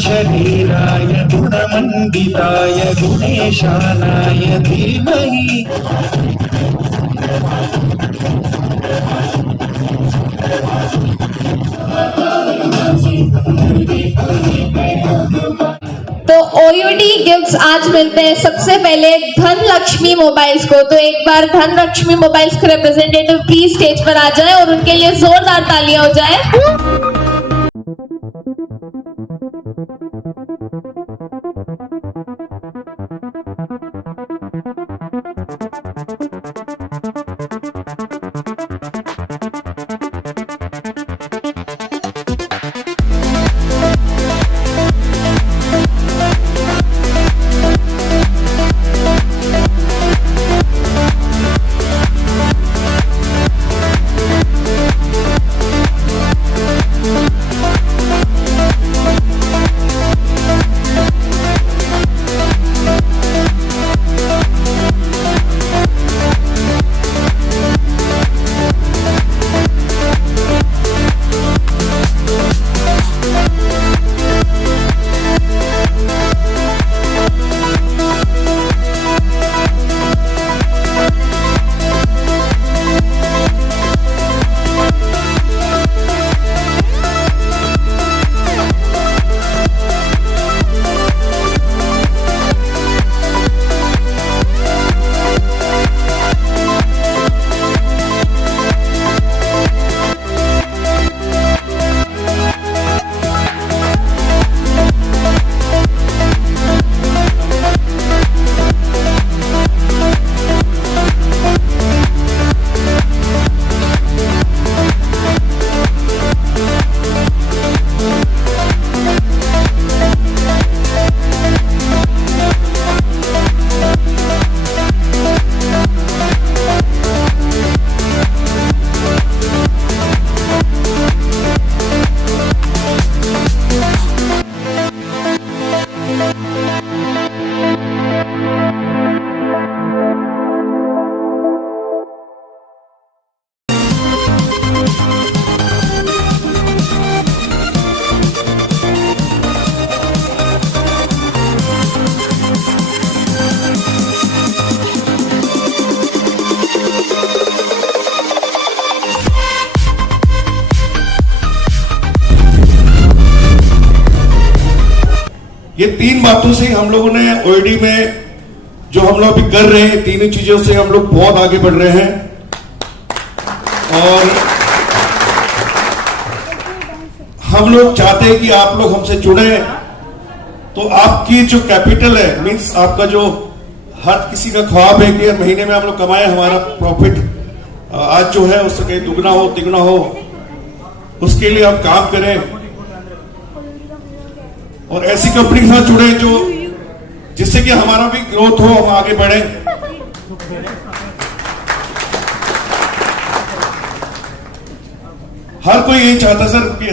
शरीराय गुणमण्डिताय गुणेशानाय धीमहि। तो OUD gifts आज मिलते हैं सबसे पहले धनलक्ष्मी मोबाइल्स को। तो एक बार धनलक्ष्मी मोबाइल्स के रिप्रेजेंटेटिव प्लीज स्टेज पर आ जाए और उनके लिए जोरदार तालियां हो जाए। ये तीन बातों से हम लोगों ने OID में जो हम लोग अभी कर रहे हैं, तीनों चीजों से हम लोग बहुत आगे बढ़ रहे हैं। और हम लोग चाहते हैं कि आप लोग हमसे जुड़े, तो आपकी जो कैपिटल है, मींस आपका जो हर किसी का ख्वाब है कि महीने में हम लोग कमाए, हमारा प्रॉफिट आज जो है उससे कहीं दुगना हो तिगुना हो, उसके लिए हम काम करें और ऐसी कंपनी के साथ जुड़े जो जिससे कि हमारा भी ग्रोथ हो, हम आगे बढ़े। हर कोई यही चाहता सर कि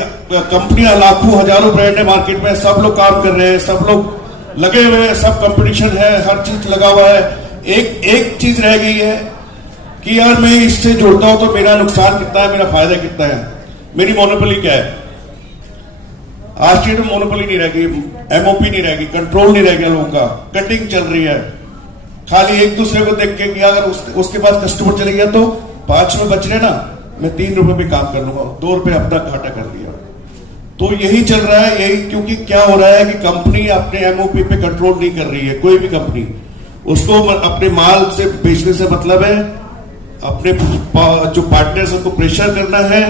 कंपनियां लाखों हजारों ब्रांड है मार्केट में, सब लोग काम कर रहे हैं, सब लोग लगे हुए हैं, सब कंपटीशन है, हर चीज लगा हुआ है। एक चीज रह गई है कि यार मैं इससे जुड़ता हूं तो मेरा नुकसान कितना है, मेरा फायदा कितना है, मेरी मोनोपोली क्या है। आज की डेट में मोनोपोली नहीं रहेगी, MOP नहीं रहेगी, कंट्रोल नहीं रह गया लोगों का, कटिंग चल रही है। खाली एक दूसरे को देख के कि अगर उसके पास कस्टमर चले गया तो 5 में बच रहे ना, मैं 3 रुपए भी काम कर लूंगा, 2 रुपए अपना घाटा कर दिया। तो यही चल रहा है, यही क्योंकि क्या हो रहा है कि कंपनी अपने MOP पे कंट्रोल नहीं कर रही है। कोई भी कंपनी, उसको अपने माल से बेचने से मतलब है, अपने जो पार्टनर्स उनको प्रेशर करना है,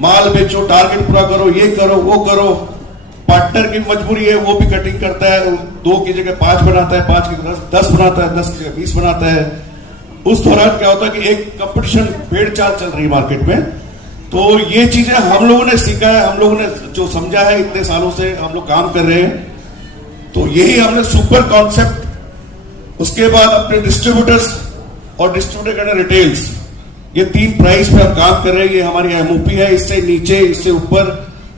माल बेचो, टारगेट पूरा करो, ये करो वो करो। पार्टनर की मजबूरी है, वो भी कटिंग करता है, 2 की जगह 5 बनाता है, 5 की जगह 10 बनाता है, 10 की जगह 20 बनाता है। उस दौरान क्या होता है कि एक कंपटीशन भेड़ चाल चल रही है मार्केट में। तो ये चीजें हम लोगों ने सीखा है, हम लोगों ने जो समझा है, इतने सालों से हम लोग काम कर रहे हैं। तो यही हमने सुपर कॉन्सेप्ट, उसके बाद अपने डिस्ट्रीब्यूटर्स और डिस्ट्रीब्यूटर करना रिटेल्स, ये 3 प्राइस पे हम काम कर रहे हैं। ये हमारी MOP है, इससे नीचे इससे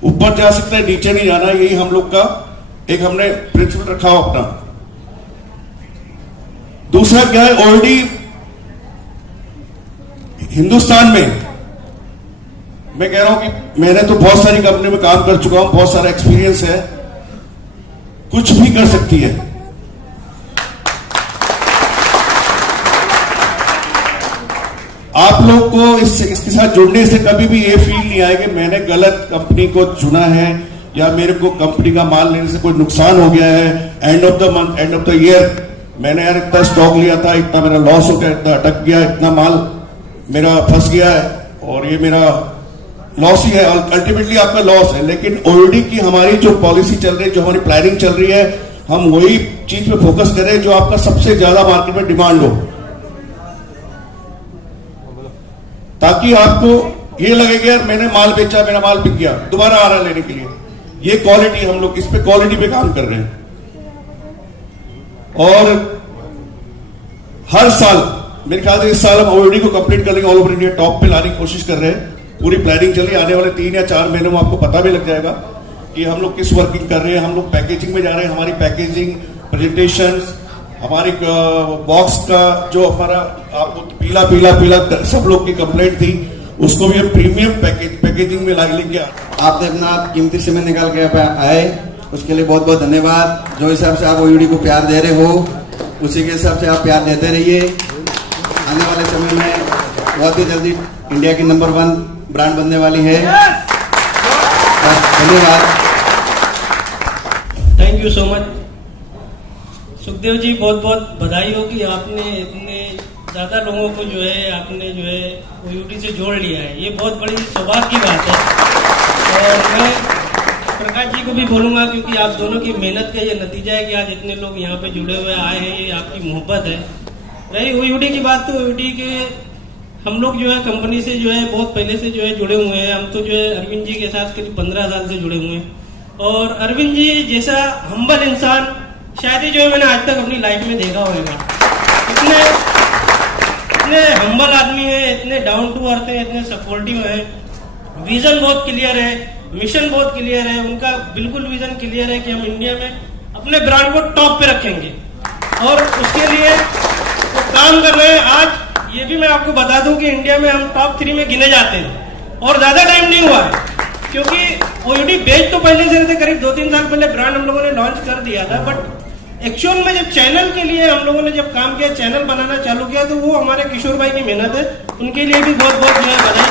ऊपर जा सकता है, नीचे नहीं जाना। यही हम लोग का एक हमने प्रिंसिपल रखा हो अपना। दूसरा क्या है, ऑलरेडी हिंदुस्तान में मैं कह रहा हूं कि मैंने तो बहुत सारी कंपनी में काम कर चुका हूं, बहुत सारा एक्सपीरियंस है। कुछ भी कर सकती है। आप लोग को इसके साथ जुड़ने से कभी भी ये फील नहीं आएगा कि मैंने गलत कंपनी को चुना है या मेरे को कंपनी का माल लेने से कोई नुकसान हो गया है। End of the month, end of the year मैंने यार इतना स्टॉक लिया था, इतना मेरा लॉस हो गया, इतना अटक गया, इतना माल मेरा फंस गया है और ये मेरा लॉस ही है, अल्टीमेटली आपका लॉस है। लेकिन ओयूडी की हमारी जो पॉलिसी चल रही है, जो हमारी प्लानिंग चल रही है, हम वही चीज पे फोकस करें जो आपका सबसे ज्यादा मार्केट में डिमांड हो, ताकि आपको ये लगे कि यार मैंने माल बेचा, मेरा माल बिक गया, दोबारा आ रहा लेने के लिए। ये क्वालिटी, हम लोग इस पे क्वालिटी पे काम कर रहे हैं। और हर साल मेरे ख्याल से इस साल हम ओयूडी को कंप्लीट कर लेंगे, ऑल ओवर इंडिया टॉप पे लाने की कोशिश कर रहे हैं। पूरी प्लानिंग चली, आने वाले 3 या 4 महीनों में आपको पता भी लग जाएगा कि हम लोग किस वर्किंग कर रहे हैं। हम लोग पैकेजिंग में जा रहे हैं, हमारी पैकेजिंग, प्रेजेंटेशंस, हमारी बॉक्स का जो हमारा आपको पीला पीला पीला सब लोग की कंप्लेंट थी, उसको भी हम प्रीमियम पैकेजिंग में लेके आपने अपना कीमती समय निकाल के आए, उसके लिए बहुत बहुत धन्यवाद। जो हिसाब से आप ओयूडी को प्यार दे रहे हो, उसी के हिसाब से आप प्यार देते रहिए। आने वाले समय में बहुत ही जल्दी इंडिया की नंबर 1 ब्रांड बनने वाली है। धन्यवाद। Thank you so much Sukhdev ji, बहुत बहुत बधाई हो कि आपने इतने ज्यादा लोगों को जो है आपने जो है ओयूडी से जोड़ लिया है। ये बहुत बड़ी सौभाग्य की बात है। और मैं प्रकाश जी को भी बोलूंगा, क्योंकि आप दोनों की मेहनत का ये नतीजा है कि आज इतने लोग यहाँ पे जुड़े हुए आए हैं। ये आपकी मोहब्बत है। रही ओयूडी की बात, तो ओयूडी के हम लोग जो है कंपनी से जो है बहुत पहले से जो है जुड़े हुए हैं। हम तो जो है अरविंद जी के साथ करीब 15 साल से जुड़े हुए हैं। और अरविंद जी जैसा हम्बल इंसान शायद ही जो है मैंने आज तक अपनी लाइफ में देखा होगा। इतने हम्बल आदमी है, इतने डाउन टू अर्थ है, इतने सपोर्टिव है। विजन बहुत क्लियर है, मिशन बहुत क्लियर है। उनका बिल्कुल विजन क्लियर है कि हम इंडिया में अपने ब्रांड को टॉप पे रखेंगे और उसके लिए वो काम कर रहे हैं। आज ये भी मैं आपको बता दूं कि इंडिया में हम टॉप 3 में गिने जाते हैं और ज्यादा टाइम नहीं हुआ है, क्योंकि ओयूडी बेच तो पहले से रहते, करीब 2-3 साल पहले ब्रांड हम लोगों ने लॉन्च कर दिया था। बट एक्चुअल में जब चैनल के लिए हम लोगों ने जब काम किया, चैनल बनाना चालू किया, तो वो हमारे किशोर भाई की मेहनत है। उनके लिए भी बहुत बहुत जो है बधाई।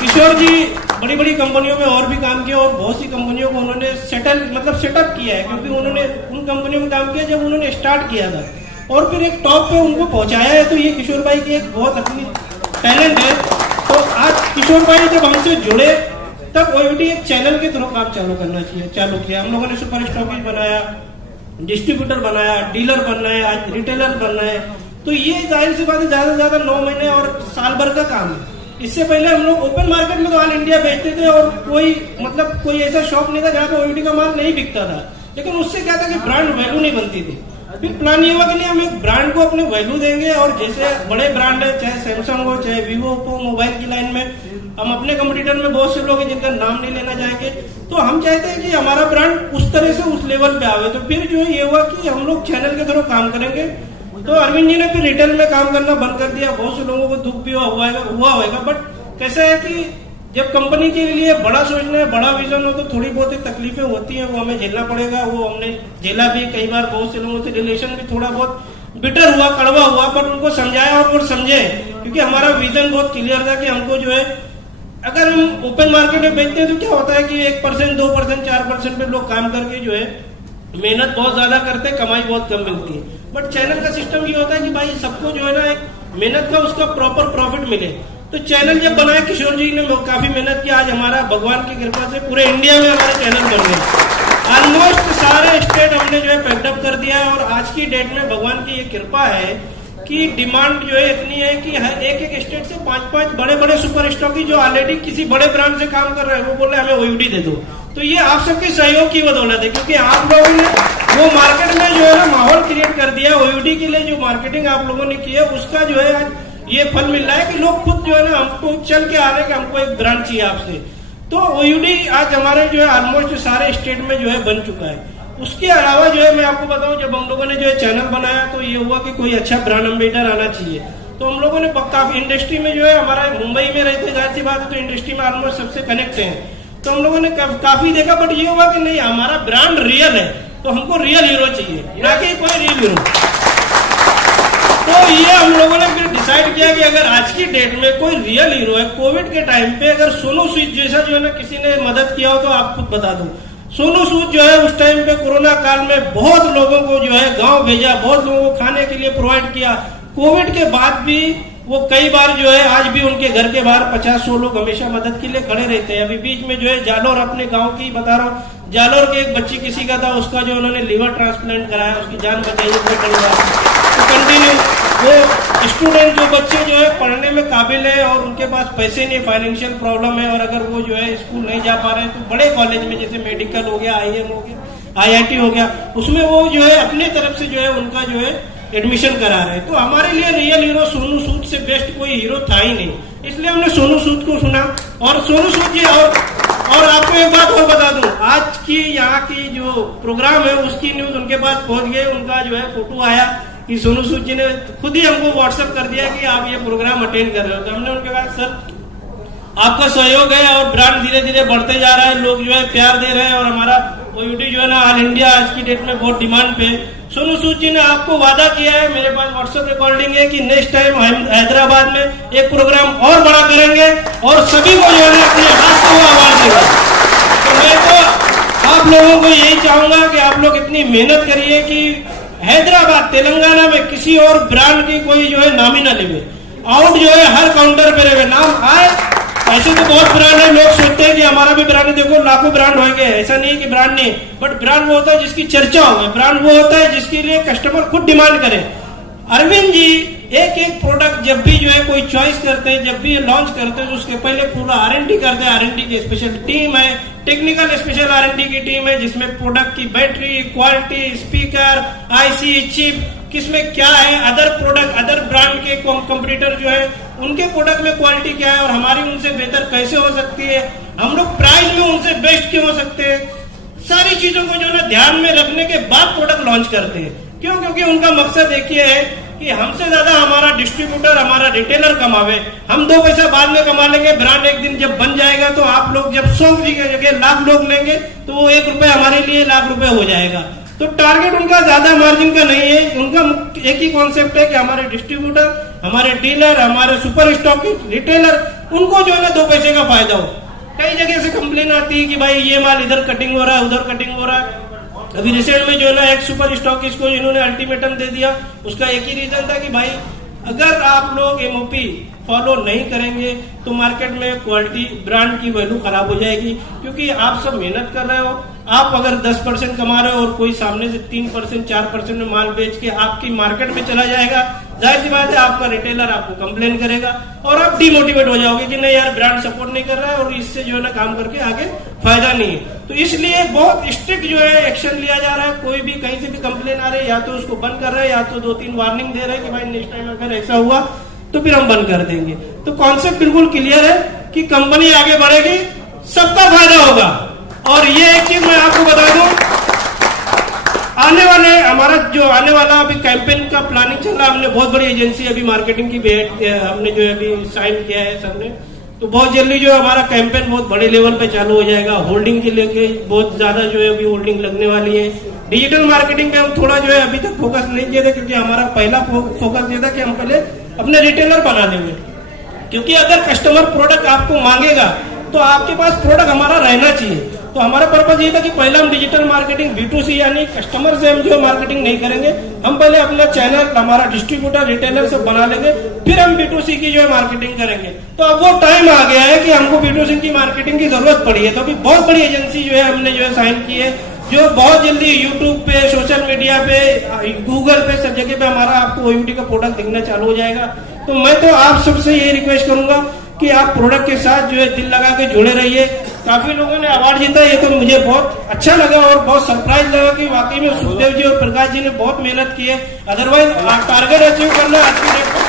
किशोर जी बड़ी बड़ी कंपनियों में और भी काम किया और बहुत सी कंपनियों को उन्होंने सेटअप किया है, क्योंकि उन्होंने उन कंपनियों में काम किया जब उन्होंने स्टार्ट किया था और फिर एक टॉप पे उनको पहुंचाया है। तो ये किशोर भाई की एक बहुत अपनी टैलेंट है। तो आज किशोर भाई जब हमसे जुड़े, तब ओयूडी एक चैनल के थ्रू काम चालू किया। हम लोगों ने सुपर स्टॉकेज बनाया, डिस्ट्रीब्यूटर बनाया, डीलर बनना है, आज रिटेलर बनना है। तो ये जाहिर सी बात है ज्यादा से ज्यादा 9 महीने और साल भर का काम है। इससे पहले हम लोग ओपन मार्केट में तो ऑल इंडिया बेचते थे और कोई ऐसा शॉप नहीं था जहाँ पे ओयूडी का माल नहीं बिकता था। लेकिन उससे क्या था कि ब्रांड वैल्यू नहीं बनती थी। फिर प्लान ये हुआ कि नहीं, हम एक ब्रांड को अपने वैल्यू देंगे और जैसे बड़े ब्रांड है, चाहे सैमसंग हो, चाहे वीवो, ओप्पो, मोबाइल की लाइन में हम अपने कंपटीटर में बहुत से लोग हैं जिनका नाम नहीं लेना चाहेंगे। तो हम चाहते हैं कि हमारा ब्रांड उस तरह से उस लेवल पे आवे। तो फिर जो ये हुआ कि हम लोग चैनल के थ्रू काम करेंगे। तो अरविंद जी ने फिर रिटेल में काम करना बंद कर दिया। बहुत से लोगों को दुख भी हुआ होगा। बट कैसा है कि जब कंपनी के लिए बड़ा सोचना है, बड़ा विजन हो, तो थोड़ी बहुत तकलीफें होती हैं, वो हमें झेलना पड़ेगा। वो हमने झेला भी कई बार। बहुत से लोगों से रिलेशन भी थोड़ा बहुत बिटर हुआ, कड़वा हुआ, पर उनको समझाया और वो समझे, क्योंकि हमारा विजन बहुत क्लियर था कि हमको जो है, अगर हम ओपन मार्केट में बेचते हैं तो क्या होता है कि 1%, 2%, 4% पे लोग काम करके जो है मेहनत बहुत ज्यादा करते हैं, कमाई बहुत कम मिलती है। बट चैनल का सिस्टम ये होता है कि भाई सबको जो है ना एक मेहनत का उसका प्रॉपर प्रॉफिट मिले। तो चैनल जब बनाया, किशोर जी ने काफी मेहनत की। आज हमारा भगवान की कृपा से पूरे इंडिया में हमारे चैनल बन गए। ऑलमोस्ट सारे स्टेट हमने जो है पैकअप कर दिया है। और आज की डेट में भगवान की ये कृपा है कि डिमांड जो है इतनी है कि हर एक स्टेट से 5-5 बड़े बड़े सुपर स्टॉकी जो ऑलरेडी किसी बड़े ब्रांड से काम कर रहे हैं, वो बोल रहे हैं हमें ओयूडी दे दो। तो ये आप सबके सहयोग की बदौलत है, क्योंकि आप लोगों ने वो मार्केट में जो है ना माहौल क्रिएट कर दिया। ओयूडी के लिए जो मार्केटिंग आप लोगों ने की है, उसका जो है आज ये फल मिल रहा है कि लोग खुद जो है ना हमको चल के आ रहे हैं कि हमको एक ब्रांड चाहिए आपसे। तो ओयूडी आज हमारे जो है ऑलमोस्ट सारे स्टेट में जो है बन चुका है। उसके अलावा जो है मैं आपको बताऊं, जब हम लोगों ने जो है चैनल बनाया तो ये हुआ कि कोई अच्छा ब्रांड एम्बेसडर आना चाहिए। तो हम लोगों ने काफी इंडस्ट्री में जो है, हमारा मुंबई में रहते, जाहिर सी बात है, तो इंडस्ट्री में ऑलमोस्ट सबसे कनेक्ट है। तो हम लोगों ने काफी देखा, बट ये हुआ कि नहीं, हमारा ब्रांड रियल है, तो हमको रियल हीरो चाहिए, ना कि कोई रियल हीरो। तो ये हम लोगों ने फिर डिसाइड किया कि अगर आज की डेट में कोई रियल हीरो है, कोविड के टाइम पे अगर सोनू सूद जैसा जो है ना किसी ने मदद किया हो तो आप खुद बता दो। सोनू सूद जो है उस टाइम पे कोरोना काल में बहुत लोगों को जो है गांव भेजा, बहुत लोगों को खाने के लिए प्रोवाइड किया। कोविड के बाद भी वो कई बार जो है आज भी उनके घर के बाहर 50-100 लोग हमेशा मदद के लिए खड़े रहते हैं। अभी बीच में जो है जालोर, अपने गांव की बता रहा हूँ, जालोर के एक बच्ची किसी का था, उसका जो उन्होंने लीवर ट्रांसप्लांट कराया, उसकी जान बचाई, बहुत बड़ी बात है। तो कंटिन्यू वो स्टूडेंट जो बच्चे जो है पढ़ने में काबिल है और उनके पास पैसे नहीं, फाइनेंशियल प्रॉब्लम है, और अगर वो जो है स्कूल नहीं जा पा रहे हैं तो बड़े कॉलेज में जैसे मेडिकल हो गया, IIM हो गया, IIT हो गया, उसमें वो जो है अपने तरफ से जो है उनका जो है एडमिशन करा रहे हैं। तो हमारे लिए रियल हीरो सोनू सूद से बेस्ट कोई हीरो था ही नहीं, इसलिए हमने सोनू सूद को सुना। और सोनू सूद जी, और आपको एक बात और बता दूं, आज की यहाँ की जो प्रोग्राम है उसकी न्यूज उनके पास पहुंच गई। उनका जो है फोटो आया कि सोनू सूद जी ने खुद ही हमको व्हाट्सएप कर दिया कि आप ये प्रोग्राम अटेंड कर रहे हो। तो हमने उनके कहा सर आपका सहयोग है और ब्रांड धीरे धीरे बढ़ते जा रहा है, लोग जो है प्यार दे रहे हैं, और हमारा OUD जो है ना ऑल इंडिया आज की डेट में बहुत डिमांड पे। सोनू सूद जी ने आपको वादा किया है, मेरे पास व्हाट्सएप रिकॉर्डिंग है, कि नेक्स्ट टाइम हम हैदराबाद में एक प्रोग्राम और बड़ा करेंगे और सभी को जो है अपने हाथ से वो अवार्ड देंगे। तो मैं तो आप लोगों को यही चाहूंगा कि आप लोग इतनी मेहनत करिए कि हैदराबाद तेलंगाना में किसी और ब्रांड की कोई जो है नाम ही ना लेवे, आउट जो है हर काउंटर पे रहे, नाम आए। ऐसे तो बहुत ब्रांड है, लोग सोचते हैं कि हमारा भी ब्रांड है, देखो लाखों ब्रांड होंगे, ऐसा नहीं है कि ब्रांड नहीं, बट ब्रांड वो होता है जिसकी चर्चा हो, ब्रांड वो होता है जिसके लिए कस्टमर खुद डिमांड करे। अरविंद जी एक एक प्रोडक्ट जब भी जो है कोई चॉइस करते हैं, जब भी लॉन्च करते हैं, तो उसके पहले पूरा R&D करते हैं। R&D की स्पेशल टीम है, टेक्निकल स्पेशल R&D की टीम है, जिसमें प्रोडक्ट की battery, quality, speaker, IC, chip, किसमें क्या है, अदर प्रोडक्ट, अदर ब्रांड के कंपटीटर जो है उनके प्रोडक्ट में क्वालिटी क्या है और हमारी उनसे बेहतर कैसे हो सकती है, हम लोग प्राइस में उनसे बेस्ट क्यों हो सकते हैं, सारी चीजों को जो है ध्यान में रखने के बाद प्रोडक्ट लॉन्च करते हैं। क्यों? क्योंकि उनका मकसद एक ही है कि हमसे ज्यादा हमारा डिस्ट्रीब्यूटर, हमारा रिटेलर कमावे, हम 2 पैसा बाद में कमा लेंगे। ब्रांड एक दिन जब बन जाएगा तो आप लोग जब 100 की जगह लाख लोग लेंगे तो वो 1 रुपए हमारे लिए लाख रुपए हो जाएगा। तो टारगेट उनका ज्यादा मार्जिन का नहीं है, उनका एक ही कॉन्सेप्ट है कि हमारे डिस्ट्रीब्यूटर, हमारे डीलर, हमारे सुपर स्टॉकिस्ट, रिटेलर, उनको जो है ना 2 पैसे का फायदा हो। कई जगह से कंप्लेन आती है कि भाई ये माल इधर कटिंग हो रहा है, उधर कटिंग हो रहा है। अभी रिसेंट में जो है ना एक सुपर स्टॉकिस्ट को इन्होंने अल्टीमेटम दे दिया, उसका एक ही रीजन था कि भाई अगर आप लोग MOP फॉलो नहीं करेंगे तो मार्केट में क्वालिटी, ब्रांड की वैल्यू खराब हो जाएगी। क्योंकि आप सब मेहनत कर रहे हो, आप अगर 10% कमा रहे हो और कोई सामने से 3%, 4% में माल बेच के आपकी मार्केट में चला जाएगा, जाहिर सी बात है आपका रिटेलर आपको कंप्लेन करेगा और आप डिमोटिवेट हो जाओगे कि नहीं यार ब्रांड सपोर्ट नहीं कर रहा है और इससे जो है ना काम करके आगे फायदा नहीं है। तो इसलिए बहुत स्ट्रिक्ट जो है एक्शन लिया जा रहा है। कोई भी कहीं से भी कंप्लेन आ रही है या तो उसको बंद कर रहे हैं या तो 2-3 वार्निंग दे रहे हैं कि भाई नेक्स्ट टाइम अगर ऐसा हुआ तो फिर हम बंद कर देंगे। तो कॉन्सेप्ट बिल्कुल क्लियर है कि कंपनी आगे बढ़ेगी, सबका फायदा होगा। और ये एक चीज मैं आपको बता दूं, आने वाला अभी कैंपेन का प्लानिंग चल रहा है। हमने बहुत बड़ी एजेंसी अभी मार्केटिंग की हमने जो है अभी साइन किया है सबने, तो बहुत जल्दी जो है हमारा कैंपेन बहुत बड़े लेवल पे चालू हो जाएगा। होल्डिंग के लेके बहुत ज्यादा जो है अभी होल्डिंग लगने वाली है। डिजिटल मार्केटिंग पे हम थोड़ा जो है अभी तक फोकस नहीं किया था, क्योंकि हमारा पहला फोकस ये था कि हम पहले अपने रिटेलर बना देंगे। क्योंकि अगर कस्टमर प्रोडक्ट आपको मांगेगा तो आपके पास प्रोडक्ट हमारा रहना चाहिए। तो हमारा पर्पज ये था कि पहले हम डिजिटल मार्केटिंग B2C यानी कस्टमर से हम जो मार्केटिंग नहीं करेंगे, हम पहले अपना चैनल, हमारा डिस्ट्रीब्यूटर, रिटेलर सब बना लेंगे, फिर हम B2C की जो है मार्केटिंग करेंगे। तो अब वो टाइम आ गया है कि हमको B2C की मार्केटिंग की जरूरत पड़ी है। तो अभी बहुत बड़ी एजेंसी जो है हमने जो है साइन की है, जो बहुत जल्दी यूट्यूब पे, सोशल मीडिया पे, गूगल पे, सब जगह पे हमारा आपको OUD का प्रोडक्ट दिखना चालू हो जाएगा। तो मैं तो आप सबसे ये रिक्वेस्ट करूंगा कि आप प्रोडक्ट के साथ जो है दिल लगा के जुड़े रहिए। काफी लोगों ने अवार्ड जीता, ये तो मुझे बहुत अच्छा लगा और बहुत सरप्राइज लगा कि वाकई में सुखदेव जी और प्रकाश जी ने बहुत मेहनत की है। अदरवाइज टारगेट अचीव करना आज की डेट में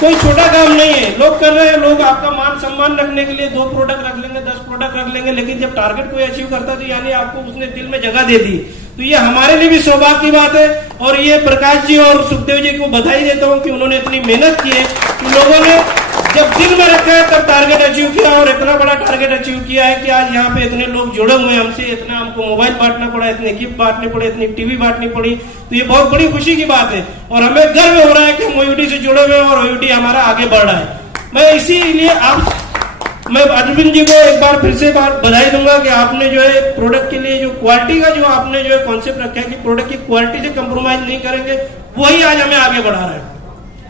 कोई छोटा काम नहीं है। लोग कर रहे हैं, लोग आपका मान सम्मान रखने के लिए 2 प्रोडक्ट रख लेंगे, 10 प्रोडक्ट रख लेंगे, लेकिन जब टारगेट कोई अचीव करता है तो यानी आपको उसने दिल में जगह दे दी। तो ये हमारे लिए भी सौभाग्य की बात है। और ये प्रकाश जी और सुखदेव जी को बधाई देता हूँ कि उन्होंने इतनी मेहनत की है कि लोगों ने जब दिल में रखा है तब टारगेट अचीव किया, और इतना बड़ा टारगेट अचीव किया है कि आज यहाँ पे इतने लोग जुड़े हुए हैं हमसे, इतना हमको मोबाइल बांटना पड़ा, इतने गिफ्ट बांटने पड़े, इतनी टीवी बांटनी पड़ी, तो ये बहुत बड़ी खुशी की बात है और हमें गर्व हो रहा है कि हम ओयूडी से जुड़े हुए हैं और ओयूडी हमारा आगे बढ़ रहा है। मैं इसीलिए मैं अरविंद जी को एक बार फिर से बधाई दूंगा कि आपने जो है प्रोडक्ट के लिए जो क्वालिटी का जो आपने जो है कॉन्सेप्ट रखा है कि प्रोडक्ट की क्वालिटी से कंप्रोमाइज नहीं करेंगे, वही आज हमें आगे बढ़ा रहा है।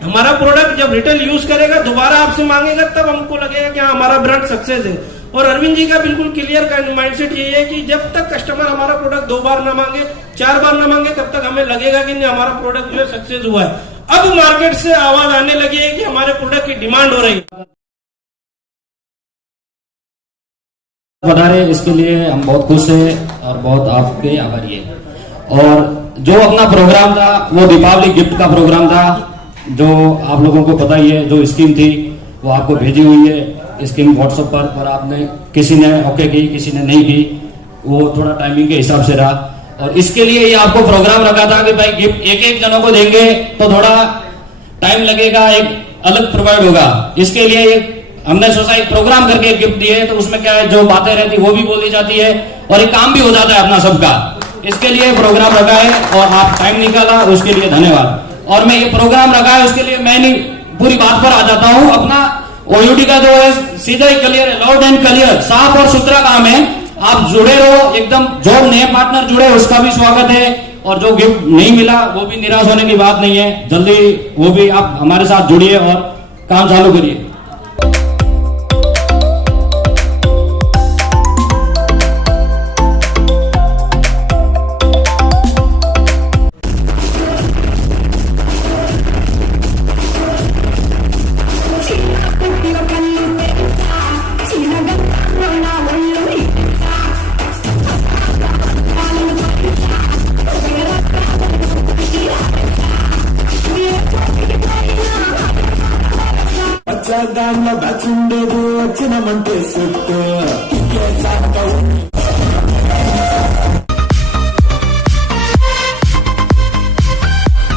हमारा प्रोडक्ट जब रिटेल यूज करेगा, दोबारा आपसे मांगेगा, तब हमको लगेगा कि हमारा ब्रांड सक्सेस है। और अरविंद जी का बिल्कुल क्लियर माइंडसेट यही है कि जब तक कस्टमर हमारा प्रोडक्ट 2 बार ना मांगे, 4 बार ना मांगे, तब तक हमें लगेगा कि नहीं हमारा प्रोडक्ट जो है सक्सेस हुआ है। अब मार्केट से आवाज आने लगी है कि हमारे प्रोडक्ट की डिमांड हो रही है। बता रहे, इसके लिए हम बहुत खुश हैं और बहुत आपके आभारी हैं। और जो अपना प्रोग्राम था वो दीपावली गिफ्ट का प्रोग्राम था, जो आप लोगों को पता ही है, जो स्कीम थी वो आपको भेजी हुई है स्कीम व्हाट्सएप पर आपने किसी ने ओके की, किसी ने नहीं की, वो थोड़ा टाइमिंग के हिसाब से रहा। और इसके लिए ये आपको प्रोग्राम रखा था कि भाई गिफ्ट एक जनों को देंगे तो थोड़ा टाइम लगेगा, एक अलग प्रोवाइड होगा। इसके लिए हमने सोचा एक प्रोग्राम करके एक गिफ्ट दिए, तो उसमें क्या है, जो बातें रहती वो भी बोली जाती है और एक काम भी हो जाता है अपना सबका। इसके लिए प्रोग्राम रखा है और आप टाइम निकाला, उसके लिए धन्यवाद। और मैं ये प्रोग्राम रखा है उसके लिए मैं नहीं पूरी बात पर आ जाता हूँ। अपना ओयूडी का जो है सीधा ही क्लियर है, लाउड एंड क्लियर, साफ और सुथरा काम है। आप जुड़े रहो एकदम, जो नए पार्टनर जुड़े उसका भी स्वागत है, और जो गिफ्ट नहीं मिला वो भी निराश होने की बात नहीं है, जल्दी वो भी आप हमारे साथ जुड़िए और काम चालू करिए। దానిలో దాచుండేది వచ్చినమంటే సుట్టు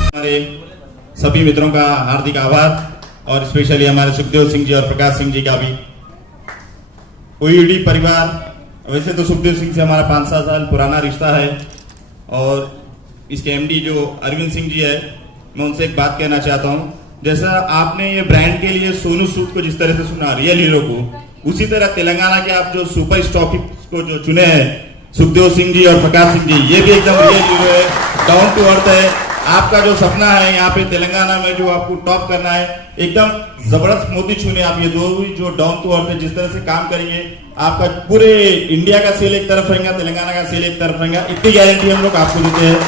हमारे सभी मित्रों का हार्दिक आभार और स्पेशली हमारे सुखदेव सिंह जी और प्रकाश सिंह जी का भी। ओयूडी परिवार, वैसे तो सुखदेव सिंह से हमारा 5-7 साल पुराना रिश्ता है और इसके एमडी जो अरविंद सिंह जी है, मैं उनसे एक बात कहना चाहता हूं। जैसा आपने ये ब्रांड के लिए सोनू सूद को जिस तरह से सुना, रियल हीरो को, उसी तरह तेलंगाना के आप जो सुपर स्टॉकिस्ट को जो चुने हैं, सुखदेव सिंह जी और प्रकाश सिंह जी, ये भी एकदम रियल हीरो है, डाउन टू अर्थ है। आपका जो सपना है यहाँ पे तेलंगाना में जो आपको टॉप करना है, एकदम जबरदस्त मोती छूने आप ये दो भी जो डाउन टू अर्थ है, जिस तरह से काम करेंगे, आपका पूरे इंडिया का सेल एक तरफ रहेगा, तेलंगाना का सेल एक तरफ रहेगा, इतनी गारंटी हम लोग आपको देते हैं।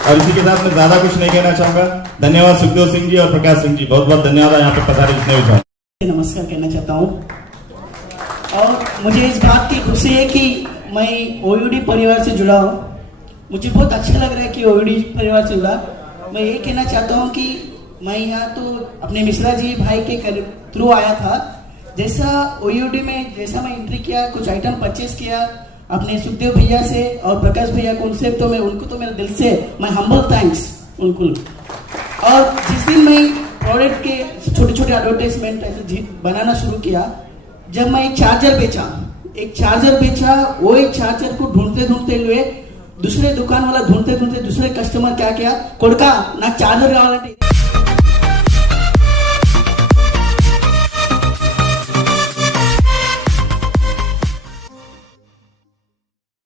और इसी के साथ मैं ज्यादा कुछ नहीं कहना चाहूंगा। धन्यवाद सुखदेव सिंह जी और प्रकाश सिंह जी, बहुत बहुत धन्यवाद यहाँ पे पधारे जितने भी चाहूँ। नमस्कार कहना चाहता हूँ और मुझे इस बात की खुशी है कि मैं ओयूडी परिवार से जुड़ा हूँ। मुझे बहुत अच्छा लग रहा है कि ओयूडी परिवार से जुड़ा। मैं ये कहना चाहता हूँ कि मैं यहाँ तो अपने मिश्रा जी भाई के थ्रू आया था। जैसा ओयूडी में जैसा मैं एंट्री किया, कुछ आइटम परचेस किया अपने सुखदेव भैया से और प्रकाश भैया को, उनसे तो मैं उनको तो मेरे दिल से मैं हम्बल थैंक्स उनको। और जिस दिन मैं प्रोडक्ट के छोटे छोटे एडवर्टाइजमेंट ऐसे बनाना शुरू किया, जब मैं एक चार्जर बेचा, वो एक चार्जर को ढूंढते हुए दूसरे दुकान वाला ढूंढते दूसरे कस्टमर क्या किया, कोड़का ना चार्जर कावाలంటే